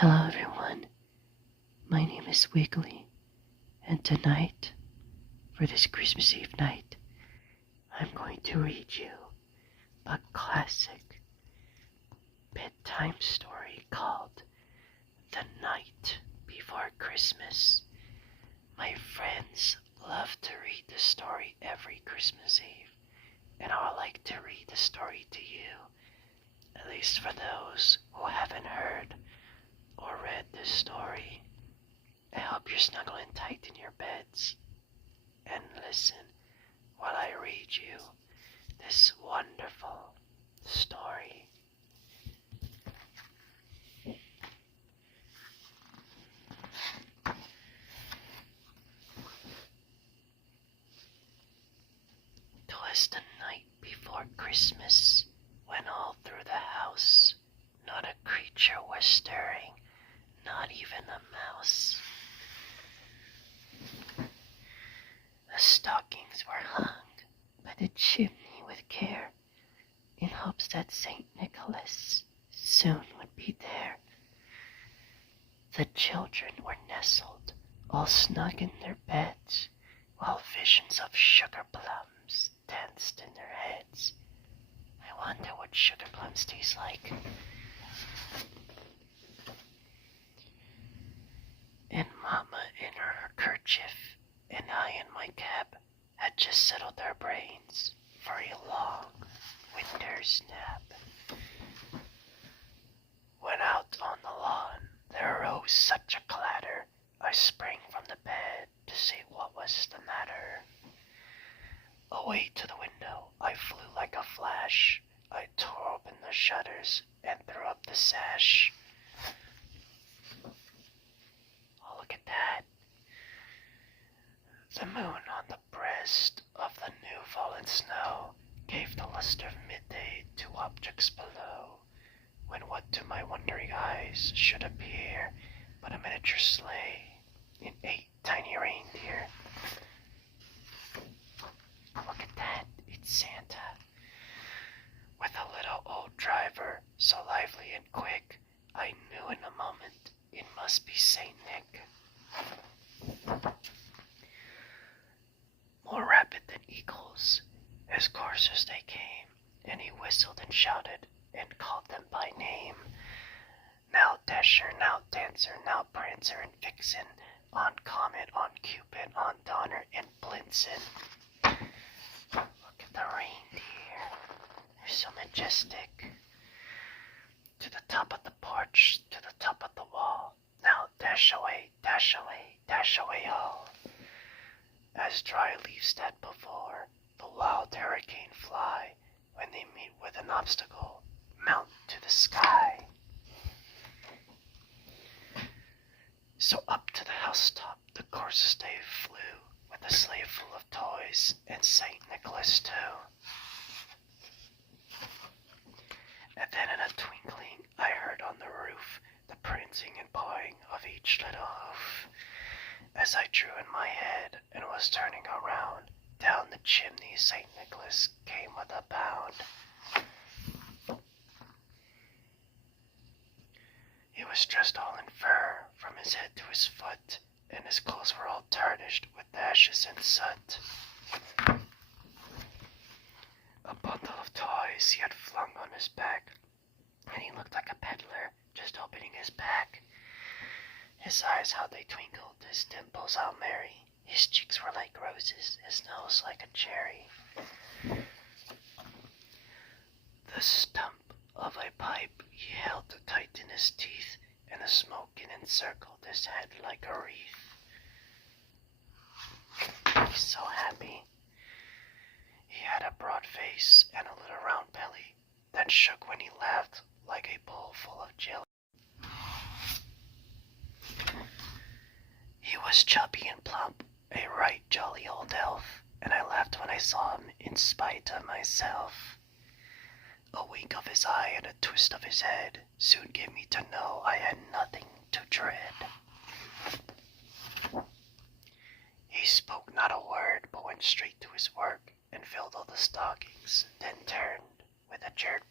Hello everyone, my name is Wiggly, and tonight, for this Christmas Eve night, I'm going to read you a classic bedtime story called The Night Before Christmas. My friends love to read the story every Christmas Eve, and I would like to read the story to you, at least for those who haven't heard or read this story. I hope you're snuggling tight in your beds and listen while I read you this wonderful story. "'Twas the night before Christmas, when all through the house not a creature was stirring, not even a mouse. The stockings were hung by the chimney with care, in hopes that St. Nicholas soon would be there. The children were nestled all snug in their beds, while visions of sugar plums danced in their heads. I wonder what sugar plums taste like. And Mama in her kerchief, and I in my cap, had just settled our brains for a long winter's nap. When out on the lawn there arose such a clatter, I sprang from the bed to see what was the matter. Away to the window I flew like a flash. I tore open the shutters and threw up the sash. Oh, look at that. The moon on the breast of the new fallen snow gave the luster of midday to objects below, when what to my wondering eyes should appear but a miniature sleigh and 8 tiny reindeer. Look at that, it's Santa, with a little old driver, so lively and quick, I knew in a moment it must be Saint Nick. More rapid than eagles, as coursers they came, and he whistled and shouted, and called them by name. Now Dasher, now Dancer, now Prancer and Vixen, on Comet, on Cupid, on Donner and Blitzen. Look at the reindeer, they're so majestic. To the top of the porch, to the top of the wall, now dash away, dash away, dash away all. As dry leaves that before the wild hurricane fly, when they meet with an obstacle, mount to the sky. So up to the housetop the coursers they flew, with a sleigh full of toys, and Saint Nicholas too. And then in a twinkling I heard on the roof the prancing and pawing of each little hoof. As I drew in my head and was turning around, down the chimney St. Nicholas came with a bound. He was dressed all in fur, from his head to his foot, and his clothes were all tarnished with ashes and soot. A bundle of toys he had flung on his back, and he looked like a peddler just opening his pack. His eyes, how they twinkled, his dimples how merry, his cheeks were like roses, his nose like a cherry. The stump of a pipe he held tight in his teeth, and the smoke it encircled his head like a wreath. He's so happy. He had a broad face and a little round belly that shook when he laughed like a bowl full of jelly. He was chubby and plump, a right jolly old elf, and I laughed when I saw him in spite of myself. A wink of his eye and a twist of his head soon gave me to know I had nothing to dread. He spoke not a word, but went straight to his work, and filled all the stockings, then turned with a jerk.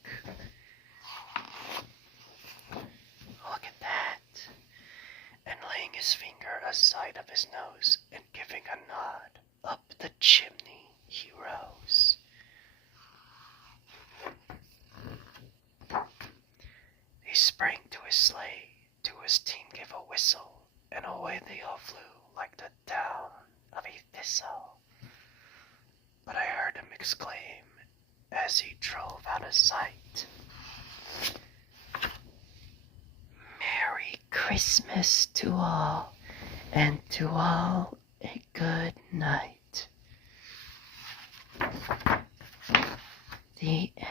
Look at that. his finger aside of his nose and giving a nod. Up the chimney he rose. He sprang to his sleigh, to his team gave a whistle, and away they all flew like the down of a thistle. But I heard him exclaim as he drove out of sight, Merry Christmas to all, and to all a good night. The end.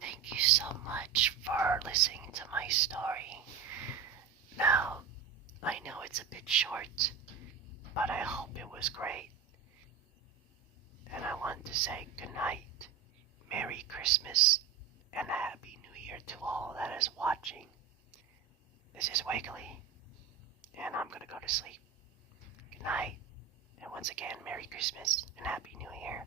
Thank you so much for listening to my story. Now, I know it's a bit short, but I hope it was great. And I want to say good night, Merry Christmas, and a Happy New Year to all that is watching. This is Wiggly, and I'm gonna go to sleep. Good night, and once again, Merry Christmas and Happy New Year.